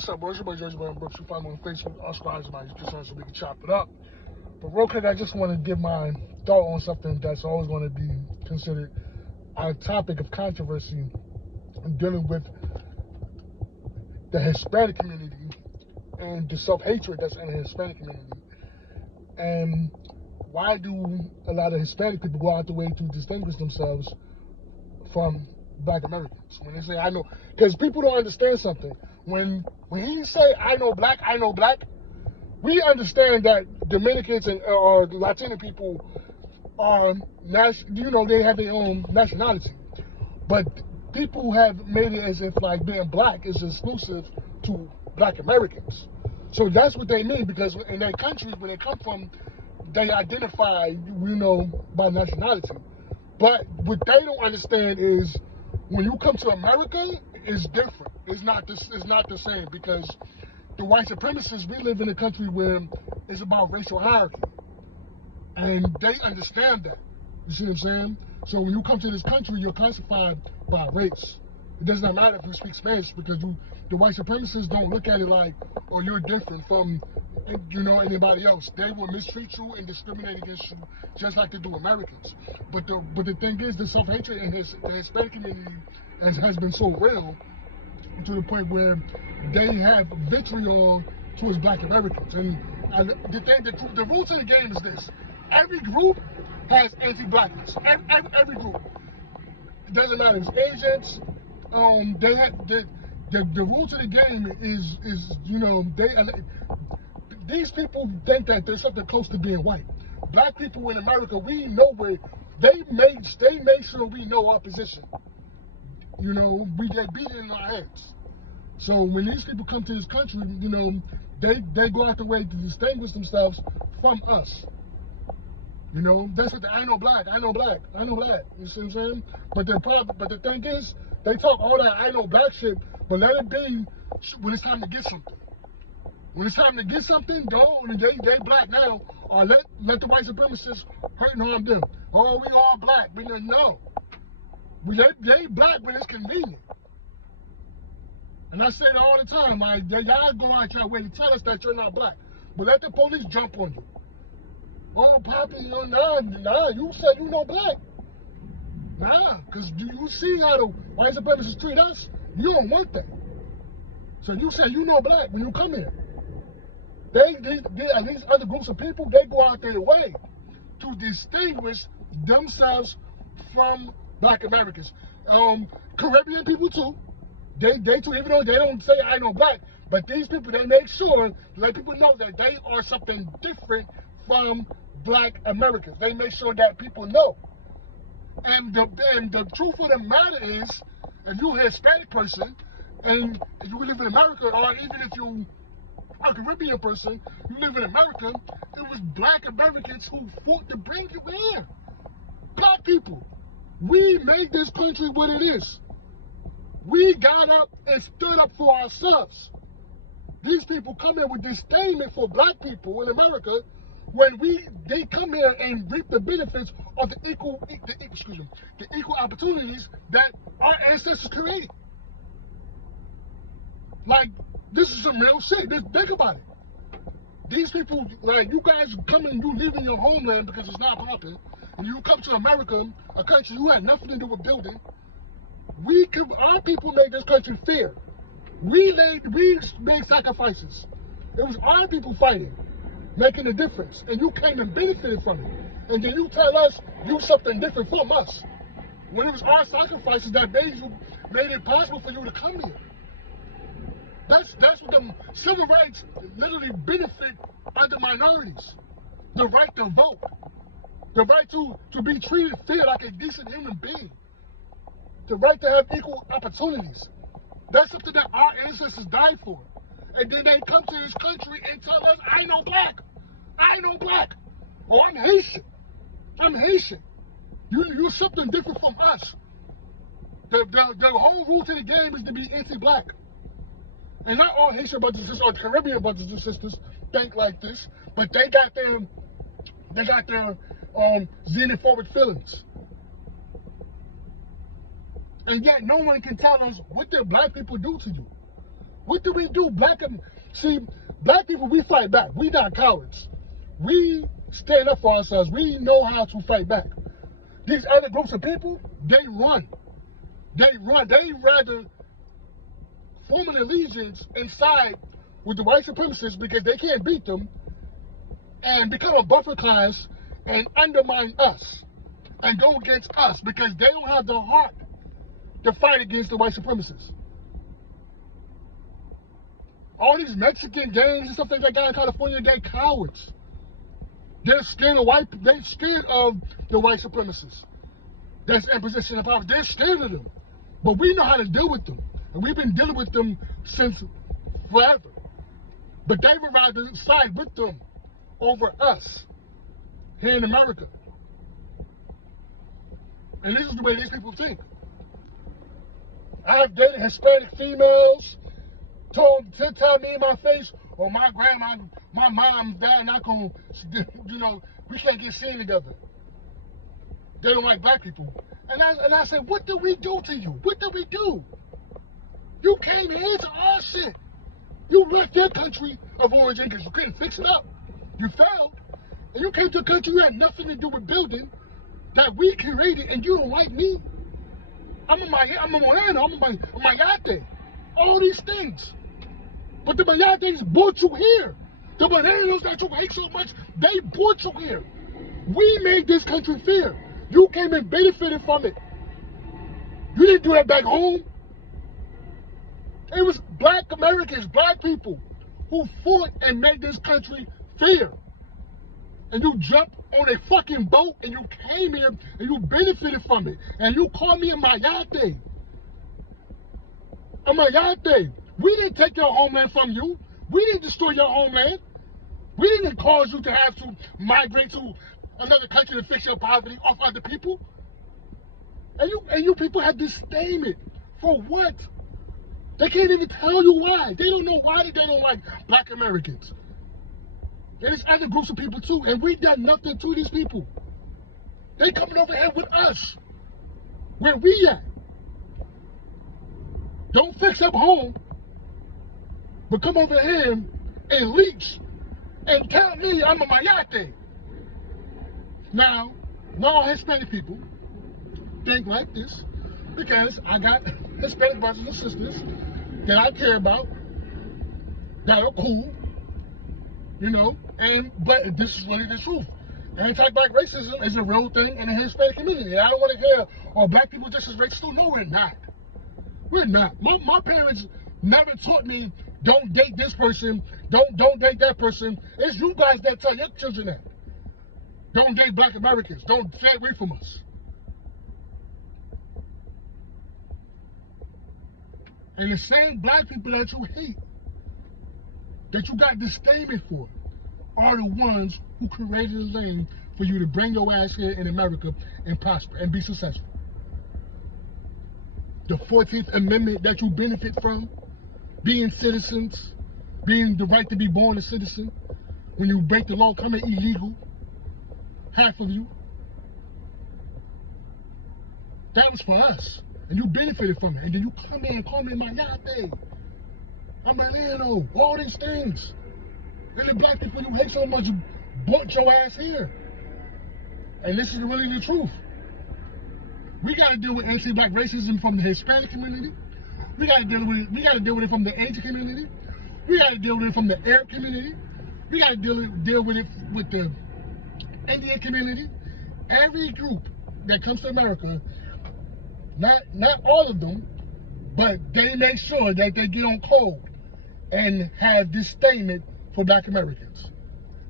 What's up, bro? It's your boy George Brooks. You find me on Facebook, Oscar Isaac, just so we can chop it up. But real quick, I just want to give my thought on something that's always going to be considered a topic of controversy dealing with the Hispanic community and the self-hatred that's in the Hispanic community. And why do a lot of Hispanic people go out the way to distinguish themselves from Black Americans? When they say, I know, because people don't understand something. When he say, I know black, we understand that Dominicans and or Latino people are, they have their own nationality. But people have made it as if like being black is exclusive to Black Americans. So that's what they mean, because in their country, when they come from, they identify, by nationality. But what they don't understand is when you come to America, it's different. It's not the same, because the white supremacists, we live in a country where it's about racial hierarchy. And they understand that. You see what I'm saying? So when you come to this country, you're classified by race. It does not matter if you speak Spanish, because the white supremacists don't look at it like, oh, you're different from, anybody else. They will mistreat you and discriminate against you just like they do Americans. But the thing is, the self-hatred in the Hispanic community has been so real to the point where they have vitriol towards Black Americans. And the rule to the game is this: every group has anti-blackness. Every group. It doesn't matter if it's Asians. They have the rule to the game is these people think that there's something close to being white. Black people in America, we know where they make sure we know our position. We get beaten in our heads. So when these people come to this country, they go out the way to distinguish themselves from us. That's what I know black. You see what I'm saying? But the thing is, they talk all that I know black shit, but let it be when it's time to get something. When it's time to get something, go and they black now, or let the white supremacists hurt and harm them. Oh, we all black. But no. They black when it's convenient. And I say that all the time, like, y'all go out your way to tell us that you're not black. But let the police jump on you. Oh, Poppy, nah, you said you know black. Nah, because do you see how the white supremacists treat us? You don't want that. So you say you know black when you come here. These other groups of people, they go out their way to distinguish themselves from Black Americans. Caribbean people too. They too, even though they don't say I know black, but these people, they make sure to let people know that they are something different from Black Americans. They make sure that people know. And the truth of the matter is, if you're a Hispanic person and you live in America, or even if you are a Caribbean person, you live in America, it was Black Americans who fought to bring you here. Black people. We made this country what it is. We got up and stood up for ourselves. These people come here with disdain for black people in America when they come here and reap the benefits of the equal opportunities that our ancestors created. Like, this is some real shit. Think about it. These people, like, you guys come and you leaving your homeland because it's not popping, and you come to America, a country you had nothing to do with building. Our people made this country fair. We made sacrifices. It was our people fighting, making a difference, and you came and benefited from it. And then you tell us you something different from us, when it was our sacrifices that made it possible for you to come here. That's what the civil rights literally benefit other minorities. The right to vote, the right to be treated fair like a decent human being, the right to have equal opportunities. That's something that our ancestors died for. And then they come to this country and tell us, I know black. Or I'm Haitian. You're something different from us. The whole rule to the game is to be anti-black. And not all Haitian brothers and sisters or Caribbean brothers and sisters think like this, but they got their xenophobic feelings. And yet no one can tell us what did black people do to you. What do we do? See, black people, we fight back. We not cowards. We stand up for ourselves. We know how to fight back. These other groups of people, they run. They run. They rather form an allegiance inside with the white supremacists because they can't beat them and become a buffer class and undermine us and go against us because they don't have the heart to fight against the white supremacists. All these Mexican gangs and stuff like that guy in California, they're cowards. They're scared of the white supremacists that's in position of power. They're scared of them. But we know how to deal with them. And we've been dealing with them since forever. But they would rather side with them over us here in America. And this is the way these people think. I have dated Hispanic females tell me in my face, or my grandma, my mom, dad not gonna, we can't get seen together. They don't like black people. And I said, what did we do to you? What did we do? You came here to our shit. You left your country of origin because you couldn't fix it up. You failed. And you came to a country you had nothing to do with building that we created, and you don't like me. I'm a Moreno, I'm a Mayate. All these things. But the Mayates brought you here. The Morenos that you hate so much, they brought you here. We made this country fair. You came and benefited from it. You didn't do that back home. It was black Americans, black people, who fought and made this country fair. And you jumped on a fucking boat and you came here and you benefited from it. And you called me a Mayate. A Mayate. We didn't take your homeland from you. We didn't destroy your homeland. We didn't cause you to have to migrate to another country to fix your poverty off other people. And you people have disdain it. For what? They can't even tell you why. They don't know why they don't like black Americans. There's other groups of people too, and we done nothing to these people. They coming over here with us. Where we at? Don't fix up home, but come over here and leech and tell me I'm a Mayate. Now, not all Hispanic people think like this because I got Hispanic brothers and sisters that I care about that are cool, but this is really the truth. Anti-black racism is a real thing in the Hispanic community. I don't want to hear, black people just as racist too. No, we're not. We're not. My parents never taught me, don't date this person, don't date that person. It's you guys that tell your children that. Don't date black Americans. Don't stay away from us. And the same black people that you hate, that you got disdain for, are the ones who created a lane for you to bring your ass here in America and prosper and be successful. The 14th Amendment that you benefit from, being citizens, being the right to be born a citizen, when you break the law, coming illegal, half of you. That was for us. And you benefited from it. And then you come in and call me Mayate. I'm Latinos, all these things. And the black people you hate so much, you brought your ass here. And this is really the truth. We gotta deal with anti-black racism from the Hispanic community. We gotta deal with it from the Asian community. We gotta deal with it from the Arab community. We gotta deal with it with the Indian community. Every group that comes to America, not all of them, but they make sure that they get on code and have disdain for black Americans.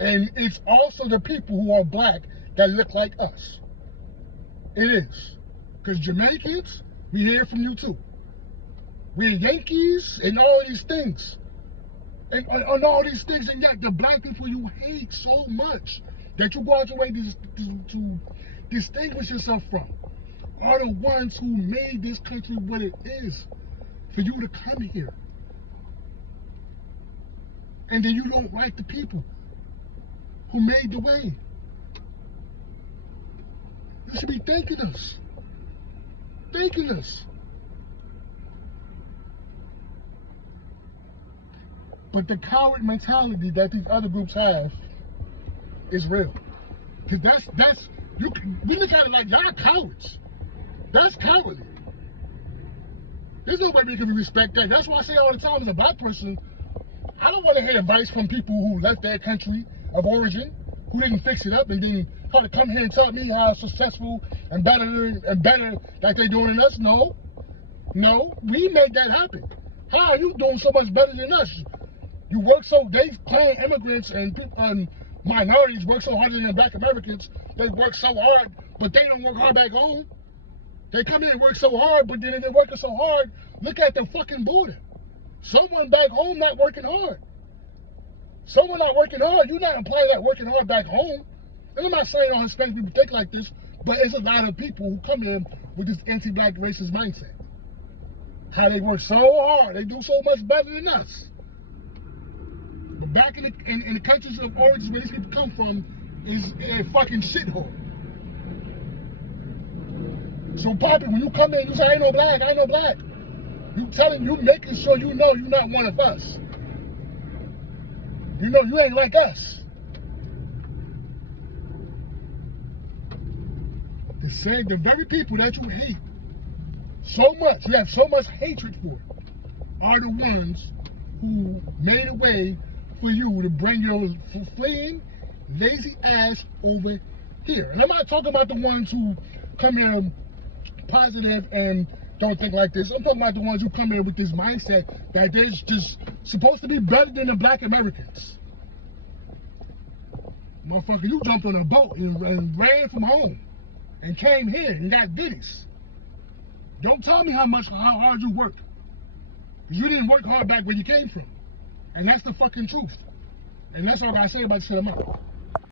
And it's also the people who are black that look like us. It is. Because Jamaicans, we hear from you too. We're Yankees and all these things. And on all these things, and yet the black people you hate so much that you go out your way to distinguish yourself from are the ones who made this country what it is for you to come here. And then you don't like the people who made the way. You should be thanking us. Thanking us. But the coward mentality that these other groups have is real. Because we look at it like y'all cowards. That's cowardly. There's no way we can respect that. That's why I say all the time as a black person, I don't want to hear advice from people who left their country of origin, who didn't fix it up, and then try to come here and tell me how successful and better that they're doing than us. No, we made that happen. How are you doing so much better than us? You work so, they claim immigrants and people and minorities work so harder than black Americans. They work so hard, but they don't work hard back home. They come in and work so hard, but then they're working so hard. Look at the fucking border. Someone back home not working hard. Someone not working hard. You're not implying that working hard back home. And I'm not saying all Hispanic people think like this, but it's a lot of people who come in with this anti-black racist mindset. How they work so hard, they do so much better than us. But back in the countries of origin where these people come from is a fucking shithole. So, Poppy, when you come in, you say, I ain't no black. You making sure you know you're not one of us. You know you ain't like us. The very people that you hate so much, you have so much hatred for, are the ones who made a way for you to bring your fleeing, lazy ass over here. And I'm not talking about the ones who come here positive and don't think like this. I'm talking about the ones who come here with this mindset that they're just supposed to be better than the black Americans. Motherfucker, you jumped on a boat and ran from home and came here and got goodies. Don't tell me how hard you worked. Because you didn't work hard back where you came from. And that's the fucking truth. And that's all I gotta say about this shit. I'm out.